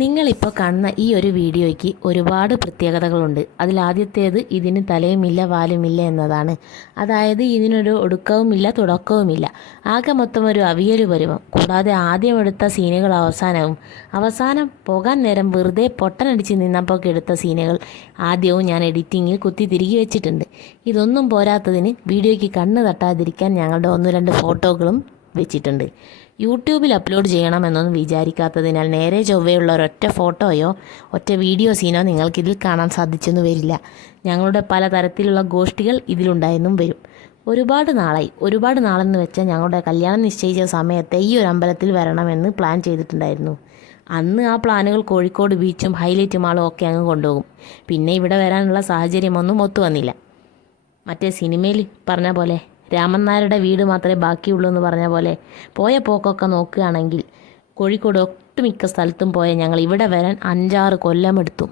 നിങ്ങളിപ്പോൾ കാണുന്ന ഈ ഒരു വീഡിയോയ്ക്ക് ഒരുപാട് പ്രത്യേകതകളുണ്ട്. അതിലാദ്യത്തേത് ഇതിന് തലയുമില്ല വാലുമില്ല എന്നതാണ്. അതായത് ഇതിനൊരു ഒടുക്കവുമില്ല തുടക്കവുമില്ല. ആകെ മൊത്തം ഒരു അവിയൽ പരുവം. കൂടാതെ ആദ്യം എടുത്ത സീനുകൾ അവസാനം പോകാൻ നേരം വെറുതെ പൊട്ടനടിച്ച് നിന്നപ്പോൾ എടുത്ത സീനുകൾ ആദ്യവും ഞാൻ എഡിറ്റിങ്ങിൽ കുത്തി തിരികെ വെച്ചിട്ടുണ്ട്. ഇതൊന്നും പോരാത്തതിന് വീഡിയോയ്ക്ക് കണ്ണ് തട്ടാതിരിക്കാൻ ഞങ്ങളുടെ 1-2 ഫോട്ടോകളും വെച്ചിട്ടുണ്ട്. യൂട്യൂബിൽ അപ്ലോഡ് ചെയ്യണമെന്നൊന്നും വിചാരിക്കാത്തതിനാൽ നേരെ ചൊവ്വയുള്ള ഒരൊറ്റ ഫോട്ടോയോ ഒറ്റ വീഡിയോ സീനോ നിങ്ങൾക്കിതിൽ കാണാൻ സാധിച്ചെന്നു വരില്ല. ഞങ്ങളുടെ പലതരത്തിലുള്ള ഗോഷ്ഠികൾ ഇതിലുണ്ടായെന്നും വരും. ഒരുപാട് നാളെന്ന് വെച്ചാൽ ഞങ്ങളുടെ കല്യാണം നിശ്ചയിച്ച സമയത്ത് ഈ ഒരു അമ്പലത്തിൽ വരണമെന്ന് പ്ലാൻ ചെയ്തിട്ടുണ്ടായിരുന്നു. അന്ന് ആ പ്ലാനുകൾ കോഴിക്കോട് ബീച്ചും ഹൈലൈറ്റ് മാളും ഒക്കെ അങ്ങ് കൊണ്ടുപോകും. പിന്നെ ഇവിടെ വരാനുള്ള സാഹചര്യമൊന്നും ഒത്തു വന്നില്ല. മറ്റേ സിനിമയിൽ പറഞ്ഞ പോലെ രാമൻ നായരുടെ വീട് മാത്രമേ ബാക്കിയുള്ളൂ എന്ന് പറഞ്ഞ പോലെ പോയ പോക്കൊക്കെ നോക്കുകയാണെങ്കിൽ കോഴിക്കോട് ഒട്ടുമിക്ക സ്ഥലത്തും പോയ ഞങ്ങൾ ഇവിടെ വരാൻ 5-6 കൊല്ലമെടുത്തു.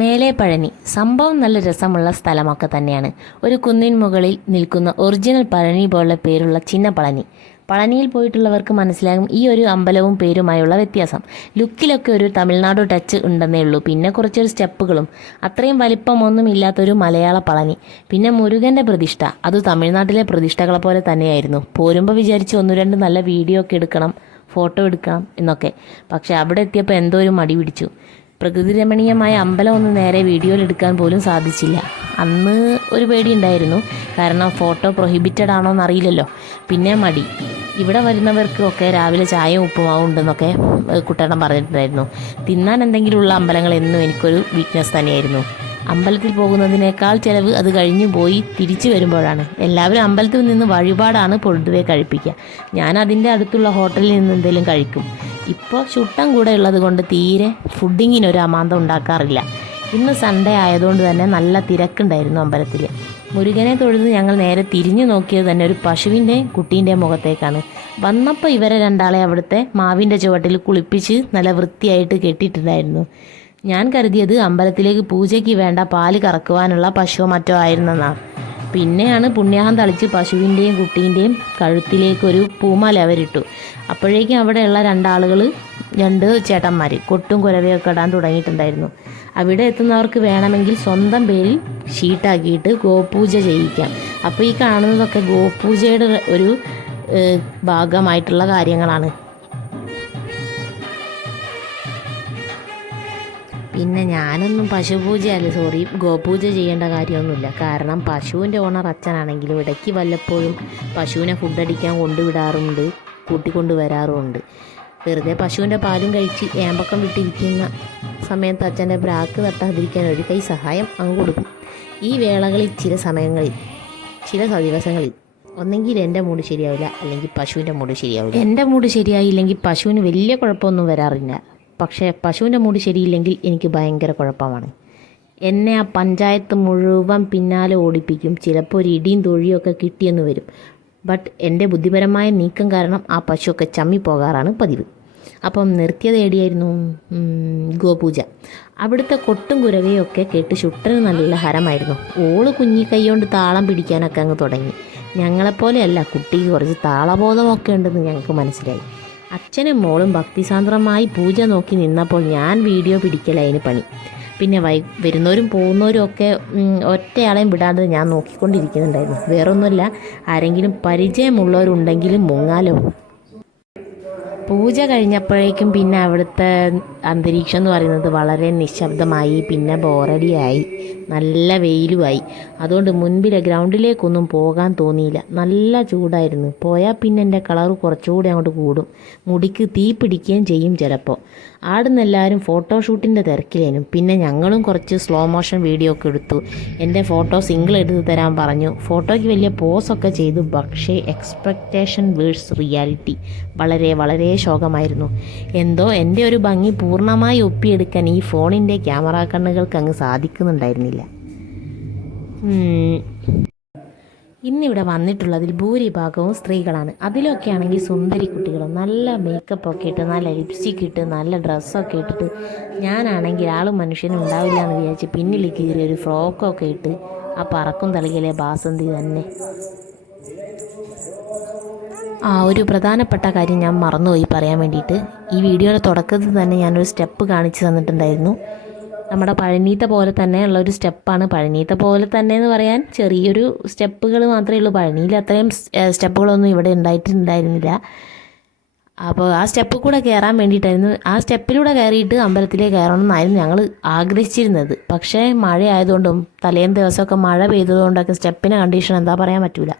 മേലെ പഴനി സംഭവം നല്ല രസമുള്ള സ്ഥലമൊക്കെ തന്നെയാണ്. ഒരു കുന്നിൻ മുകളിൽ നിൽക്കുന്ന ഒറിജിനൽ പഴനി പോലുള്ള പേരുള്ള ചിന്ന പളനി. പളനിയിൽ പോയിട്ടുള്ളവർക്ക് മനസ്സിലാകും ഈ ഒരു അമ്പലവും പേരുമായുള്ള വ്യത്യാസം. ലുക്കിലൊക്കെ ഒരു തമിഴ്നാട് ടച്ച് ഉണ്ടെന്നേ ഉള്ളൂ. പിന്നെ കുറച്ചൊരു സ്റ്റെപ്പുകളും. അത്രയും വലിപ്പമൊന്നും ഇല്ലാത്തൊരു മലയാള പളനി. പിന്നെ മുരുകൻ്റെ പ്രതിഷ്ഠ, അത് തമിഴ്നാട്ടിലെ പ്രതിഷ്ഠകളെ പോലെ തന്നെയായിരുന്നു. പോരുമ്പോൾ വിചാരിച്ച് 1-2 നല്ല വീഡിയോ ഒക്കെ എടുക്കണം, ഫോട്ടോ എടുക്കണം എന്നൊക്കെ. പക്ഷെ അവിടെ എത്തിയപ്പോൾ എന്തോ ഒരു മടി പിടിച്ചു. പ്രകൃതി രമണീയമായ അമ്പലം ഒന്ന് നേരെ വീഡിയോയിൽ എടുക്കാൻ പോലും സാധിച്ചില്ല. അന്ന് ഒരു പേടി ഉണ്ടായിരുന്നു, കാരണം ഫോട്ടോ പ്രൊഹിബിറ്റഡ് ആണോ എന്നറിയില്ലല്ലോ. പിന്നെ മടി. ഇവിടെ വരുന്നവർക്കൊക്കെ രാവിലെ ചായയും ഉപ്പുമാവും ഉണ്ടെന്നൊക്കെ കുട്ടേട്ടൻ പറഞ്ഞിട്ടുണ്ടായിരുന്നു. തിന്നാൻ എന്തെങ്കിലുമുള്ള അമ്പലങ്ങൾ എന്നും എനിക്കൊരു വീക്ക്നെസ് തന്നെയായിരുന്നു. അമ്പലത്തിൽ പോകുന്നതിനേക്കാൾ ചിലവ് അത് കഴിഞ്ഞ് പോയി തിരിച്ചു വരുമ്പോഴാണ്. എല്ലാവരും അമ്പലത്തിൽ നിന്ന് വഴിപാടാണ് പൊതുവെ കഴിപ്പിക്കുക. ഞാൻ അതിൻ്റെ അടുത്തുള്ള ഹോട്ടലിൽ നിന്ന് എന്തെങ്കിലും കഴിക്കും. ഇപ്പോൾ ചുട്ടം കൂടെ ഉള്ളത് കൊണ്ട് തീരെ ഫുഡിങ്ങിനൊരു അമാന്തം ഉണ്ടാക്കാറില്ല. ഇന്ന് സൺഡേ ആയതുകൊണ്ട് തന്നെ നല്ല തിരക്കുണ്ടായിരുന്നു അമ്പലത്തിൽ. മുരുകനെ തൊഴുത് ഞങ്ങൾ നേരെ തിരിഞ്ഞു നോക്കിയത് തന്നെ ഒരു പശുവിൻ്റെയും കുട്ടീൻ്റെയും മുഖത്തേക്കാണ്. വന്നപ്പോൾ ഇവരെ രണ്ടാളെ അവിടുത്തെ മാവിൻ്റെ ചുവട്ടിൽ കുളിപ്പിച്ച് നല്ല വൃത്തിയായിട്ട് കെട്ടിയിട്ടുണ്ടായിരുന്നു. ഞാൻ കരുതിയത് അമ്പലത്തിലേക്ക് പൂജയ്ക്ക് വേണ്ട പാല് കറക്കുവാനുള്ള പശുവോ മറ്റോ ആയിരുന്നെന്നാണ്. പിന്നെയാണ് പുണ്യാഹം തളിച്ച് പശുവിൻ്റെയും കുട്ടീൻ്റെയും കഴുത്തിലേക്കൊരു പൂമാല അവരിട്ടു. അപ്പോഴേക്കും അവിടെയുള്ള 2 ചേട്ടന്മാർ കൊട്ടും കുരവയൊക്കെ ഇടാൻ തുടങ്ങിയിട്ടുണ്ടായിരുന്നു. അവിടെ എത്തുന്നവർക്ക് വേണമെങ്കിൽ സ്വന്തം പേരിൽ ഷീട്ടാക്കിയിട്ട് ഗോപൂജ ചെയ്യിക്കാം. അപ്പോൾ ഈ കാണുന്നതൊക്കെ ഗോപൂജയുടെ ഒരു ഭാഗമായിട്ടുള്ള കാര്യങ്ങളാണ്. പിന്നെ ഞാനൊന്നും ഗോപൂജ ചെയ്യേണ്ട കാര്യമൊന്നുമില്ല. കാരണം പശുവിൻ്റെ ഓണർ അച്ഛനാണെങ്കിലും ഇടയ്ക്ക് വല്ലപ്പോഴും പശുവിനെ ഫുഡടിക്കാൻ കൊണ്ടുവിടാറുണ്ട്, കൂട്ടിക്കൊണ്ട് വരാറുമുണ്ട്. വെറുതെ പശുവിൻ്റെ പാലും കഴിച്ച് ഏമ്പക്കം വിട്ടിരിക്കുന്ന സമയത്ത് അച്ഛൻ്റെ ബ്രാക്ക് തട്ടാതിരിക്കാൻ ഒരു കൈ സഹായം അങ്ങ് കൊടുക്കും. ഈ വേളകളിൽ ചില ദിവസങ്ങളിൽ ഒന്നെങ്കിൽ എൻ്റെ മൂഡ് ശരിയാവില്ല, അല്ലെങ്കിൽ പശുവിൻ്റെ മൂഡ് ശരിയാവില്ല. എൻ്റെ മൂഡ് ശരിയായില്ലെങ്കിൽ പശുവിന് വലിയ കുഴപ്പമൊന്നും വരാറില്ല. പക്ഷേ പശുവിൻ്റെ മൂഡ് ശരിയില്ലെങ്കിൽ എനിക്ക് ഭയങ്കര കുഴപ്പമാണ്. എന്നെ ആ പഞ്ചായത്ത് മുഴുവൻ പിന്നാലെ ഓടിപ്പിക്കും. ചിലപ്പോൾ ഒരു ഇടിയും തൊഴിയൊക്കെ കിട്ടിയെന്ന് വരും. ബട്ട് എൻ്റെ ബുദ്ധിപരമായ നീക്കം കാരണം ആ പശുവൊക്കെ ചമ്മിപ്പോകാറാണ് പതിവ്. അപ്പം നിർത്തിയത് എവിടെയായിരുന്നു? ഗോപൂജ. അവിടുത്തെ കൊട്ടും കുരവയും ഒക്കെ കേട്ട് ശുട്ടന് നല്ല ഹരമായിരുന്നു. ഓള് കുഞ്ഞി കൈകൊണ്ട് താളം പിടിക്കാനൊക്കെ അങ്ങ് തുടങ്ങി. ഞങ്ങളെപ്പോലെയല്ല, കുട്ടിക്ക് കുറച്ച് താളബോധമൊക്കെ ഉണ്ടെന്ന് ഞങ്ങൾക്ക് മനസ്സിലായി. അച്ഛനും മോളും ഭക്തിസാന്ദ്രമായി പൂജ നോക്കി നിന്നപ്പോൾ ഞാൻ വീഡിയോ പിടിക്കലായിരുന്നു പണി. പിന്നെ വരുന്നവരും പോകുന്നവരും ഒക്കെ ഒറ്റയാളെയും വിടാതെ ഞാൻ നോക്കിക്കൊണ്ടിരിക്കുന്നുണ്ടായിരുന്നു. വേറൊന്നുമില്ല, ആരെങ്കിലും പരിചയമുള്ളവരുണ്ടെങ്കിലും മുങ്ങാലോ. പൂജ കഴിഞ്ഞപ്പോഴേക്കും പിന്നെ അവിടുത്തെ അന്തരീക്ഷം എന്ന് പറയുന്നത് വളരെ നിശബ്ദമായി. പിന്നെ ബോറടിയായി, നല്ല വെയിലുമായി. അതുകൊണ്ട് മുൻപിലെ ഗ്രൗണ്ടിലേക്കൊന്നും പോകാൻ തോന്നിയില്ല. നല്ല ചൂടായിരുന്നു. പോയാൽ പിന്നെ എൻ്റെ കളർ കുറച്ചുകൂടി അങ്ങോട്ട് കൂടും, മുടിക്ക് തീ പിടിക്കുകയും ചെയ്യും ചിലപ്പോൾ. ആടുന്നെല്ലാവരും ഫോട്ടോഷൂട്ടിൻ്റെ തിരക്കിലേനും. പിന്നെ ഞങ്ങളും കുറച്ച് സ്ലോ മോഷൻ വീഡിയോ ഒക്കെ എടുത്തു. എൻ്റെ ഫോട്ടോ സിംഗിൾ എടുത്ത് തരാൻ പറഞ്ഞു. ഫോട്ടോയ്ക്ക് വലിയ പോസൊക്കെ ചെയ്തു. പക്ഷേ എക്സ്പെക്റ്റേഷൻ വേഴ്സ് റിയാലിറ്റി വളരെ ശോകമായിരുന്നു. എന്തോ എൻ്റെ ഒരു ഭംഗി പൂർണ്ണമായി ഒപ്പിയെടുക്കാൻ ഈ ഫോണിൻ്റെ ക്യാമറ കണ്ണുകൾക്ക് അങ്ങ് സാധിക്കുന്നുണ്ടായിരുന്നില്ല. ഇന്നിവിടെ വന്നിട്ടുള്ളതിൽ ഭൂരിഭാഗവും സ്ത്രീകളാണ്. അതിലൊക്കെ ആണെങ്കിൽ സുന്ദരി കുട്ടികളും നല്ല മേക്കപ്പൊക്കെ ഇട്ട്, നല്ല ലിപ്സ്റ്റിക് ഇട്ട്, നല്ല ഡ്രസ്സൊക്കെ ഇട്ടിട്ട്. ഞാനാണെങ്കിൽ ആളും മനുഷ്യനും ഉണ്ടാവില്ല എന്ന് വിചാരിച്ച് പിന്നിൽ കീറി ഒരു ഫ്രോക്കൊക്കെ ഇട്ട് ആ പറക്കും തളികയിലെ ബാസന്തി തന്നെ. ഒരു പ്രധാനപ്പെട്ട കാര്യം ഞാൻ മറന്നുപോയി പറയാൻ വേണ്ടിയിട്ട്. ഈ വീഡിയോയുടെ തുടക്കത്തിൽ തന്നെ ഞാനൊരു സ്റ്റെപ്പ് കാണിച്ചു തന്നിട്ടുണ്ടായിരുന്നു. നമ്മുടെ പഴനീത്ത പോലെ തന്നെ ഉള്ളൊരു സ്റ്റെപ്പാണ്. പഴനീത്ത പോലെ തന്നെ എന്ന് പറയാൻ ചെറിയൊരു സ്റ്റെപ്പുകൾ മാത്രമേ ഉള്ളൂ. പഴനിയിൽ അത്രയും സ്റ്റെപ്പുകളൊന്നും ഇവിടെ ഉണ്ടായിട്ടുണ്ടായിരുന്നില്ല. അപ്പോൾ ആ സ്റ്റെപ്പ് കൂടെ കയറാൻ വേണ്ടിയിട്ടായിരുന്നു, ആ സ്റ്റെപ്പിലൂടെ കയറിയിട്ട് അമ്പലത്തിലേക്ക് കയറണം എന്നായിരുന്നു ഞങ്ങൾ ആഗ്രഹിച്ചിരുന്നത്. പക്ഷേ മഴ ആയതുകൊണ്ടും തലേന്ന് ദിവസമൊക്കെ മഴ പെയ്തതുകൊണ്ടൊക്കെ സ്റ്റെപ്പിൻ്റെ കണ്ടീഷൻ എന്താ പറയാൻ പറ്റില്ല.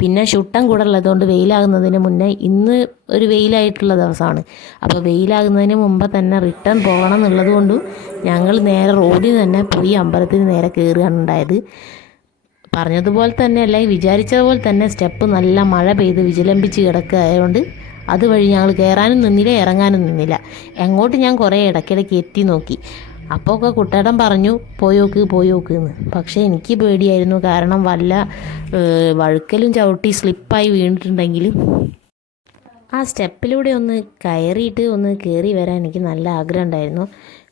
പിന്നെ ഷുട്ടൻ കൂടെ ഉള്ളതുകൊണ്ട് വെയിലാകുന്നതിന് മുന്നേ ഇന്ന് ഒരു വെയിലായിട്ടുള്ള ദിവസമാണ്. അപ്പോൾ വെയിലാകുന്നതിന് മുമ്പ് തന്നെ റിട്ടേൺ പോകണം എന്നുള്ളത് കൊണ്ടും ഞങ്ങൾ നേരെ റോഡിൽ തന്നെ പോയി അമ്പലത്തിൽ നേരെ കയറുകയാണ് ഉണ്ടായത്. പറഞ്ഞതുപോലെ തന്നെയല്ല, വിചാരിച്ചതുപോലെ തന്നെ സ്റ്റെപ്പ് നല്ല മഴ പെയ്ത് വിജിലംബിച്ച് കിടക്കുകയായതുകൊണ്ട് അതുവഴി ഞങ്ങൾ കയറാനും നിന്നില്ല, ഇറങ്ങാനും നിന്നില്ല. എങ്ങോട്ട് ഞാൻ കുറേ ഇടയ്ക്കിടയ്ക്ക് എത്തി നോക്കി. അപ്പോൾ ഒക്കെ കുട്ടേടൻ പറഞ്ഞു പോയോക്ക് എന്ന്. പക്ഷേ എനിക്ക് പേടിയായിരുന്നു. കാരണം വല്ല വഴുക്കലും ചവിട്ടി സ്ലിപ്പായി വീണിട്ടുണ്ടെങ്കിൽ ആ സ്റ്റെപ്പിലൂടെ ഒന്ന് കയറിയിട്ട് ഒന്ന് കയറി വരാൻ എനിക്ക് നല്ല ആഗ്രഹം ഉണ്ടായിരുന്നു.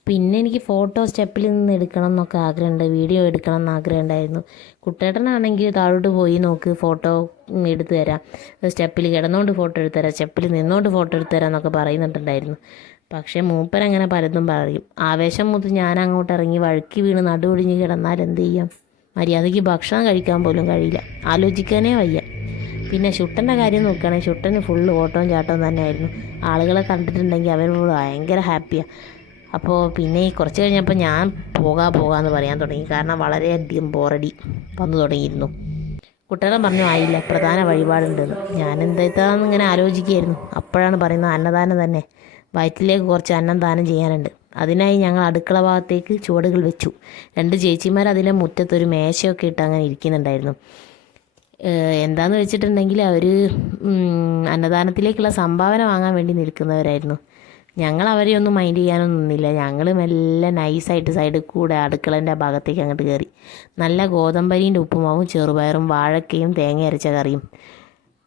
പിന്നെ എനിക്ക് ഫോട്ടോ സ്റ്റെപ്പിൽ നിന്ന് എടുക്കണം എന്നൊക്കെ ആഗ്രഹമുണ്ട്, വീഡിയോ എടുക്കണം എന്ന് ആഗ്രഹം ഉണ്ടായിരുന്നു. കുട്ടേട്ടനാണെങ്കിൽ താഴോട്ട് പോയി നോക്ക്, ഫോട്ടോ എടുത്തു തരാം, സ്റ്റെപ്പിൽ കിടന്നുകൊണ്ട് ഫോട്ടോ എടുത്തു തരാം, സ്റ്റെപ്പിൽ നിന്നുകൊണ്ട് ഫോട്ടോ എടുത്തു തരാം എന്നൊക്കെ പറയുന്നുണ്ടായിരുന്നു. പക്ഷേ മൂപ്പരങ്ങനെ പലതും പറയും. ആവേശം മുതൽ ഞാൻ അങ്ങോട്ട് ഇറങ്ങി വഴുക്കി വീണ് നടുവൊടിഞ്ഞ് കിടന്നാൽ എന്ത് ചെയ്യാം? മര്യാദയ്ക്ക് ഭക്ഷണം കഴിക്കാൻ പോലും കഴിയില്ല, ആലോചിക്കാനേ വയ്യ. പിന്നെ ഷുട്ടൻ്റെ കാര്യം നോക്കുകയാണെങ്കിൽ ഷുട്ടന് ഫുള്ള് ഓട്ടവും ചാട്ടവും തന്നെയായിരുന്നു. ആളുകളെ കണ്ടിട്ടുണ്ടെങ്കിൽ അവർ ഭയങ്കര ഹാപ്പിയാണ്. അപ്പോൾ പിന്നെ കുറച്ച് കഴിഞ്ഞപ്പോൾ ഞാൻ പോകാമെന്ന് പറയാൻ തുടങ്ങി. കാരണം വളരെയധികം ബോറടി വന്നു തുടങ്ങിയിരുന്നു. കുട്ടികളും പറഞ്ഞു ആയില്ല, പ്രധാന വഴിപാടുണ്ടെന്ന്. ഞാൻ എന്താണെന്ന് ഇങ്ങനെ ആലോചിക്കുകയായിരുന്നു. അപ്പോഴാണ് പറയുന്നത് അന്നദാനം തന്നെ, വയറ്റിലേക്ക് കുറച്ച് അന്നം ദാനം ചെയ്യാനുണ്ട്. അതിനായി ഞങ്ങൾ അടുക്കള ഭാഗത്തേക്ക് ചുവടുകൾ വെച്ചു. 2 ചേച്ചിമാർ അതിലെ മുറ്റത്തൊരു മേശയൊക്കെ ഇട്ട് അങ്ങനെ ഇരിക്കുന്നുണ്ടായിരുന്നു. എന്താണെന്ന് വെച്ചിട്ടുണ്ടെങ്കിൽ അവർ അന്നദാനത്തിലേക്കുള്ള സംഭാവന വാങ്ങാൻ വേണ്ടി നിൽക്കുന്നവരായിരുന്നു. ഞങ്ങൾ അവരെ ഒന്നും മൈൻഡ് ചെയ്യാനൊന്നും നിന്നില്ല. ഞങ്ങൾ മെല്ലെ നൈസായിട്ട് സൈഡിൽ കൂടെ അടുക്കളൻ്റെ ഭാഗത്തേക്ക് അങ്ങോട്ട് കയറി. നല്ല ഗോതമ്പരീൻ്റെ ഉപ്പുമാവും ചെറുപയറും വാഴക്കയും തേങ്ങ അരച്ച കറിയും.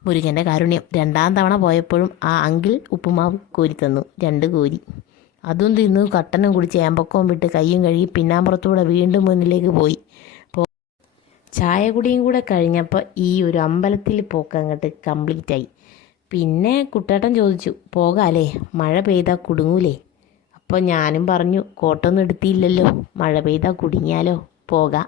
മുരുകൻ്റെ കാരുണ്യം, 2ാം തവണ പോയപ്പോഴും ആ അങ്കിൾ ഉപ്പുമാവ് കോരി തന്നു, 2 കോരി. അതും തിന്നു കട്ടനും കുടിച്ച് ഏമ്പക്കവും വിട്ട് കയ്യും കഴുകി പിന്നാമ്പുറത്തൂടെ വീണ്ടും മുന്നിലേക്ക് പോയി. ചായ കുടിയും കൂടെ കഴിഞ്ഞപ്പോൾ ഈ ഒരു അമ്പലത്തിൽ പോക്ക് അങ്ങോട്ട് കംപ്ലീറ്റായി. പിന്നെ കുട്ടേട്ടൻ ചോദിച്ചു പോകാല്ലേ, മഴ പെയ്താൽ കുടുങ്ങൂലേ? അപ്പോൾ ഞാനും പറഞ്ഞു കോട്ടൊന്നും എടുത്തില്ലല്ലോ, മഴ പെയ്താൽ കുടുങ്ങിയാലോ, പോകാം.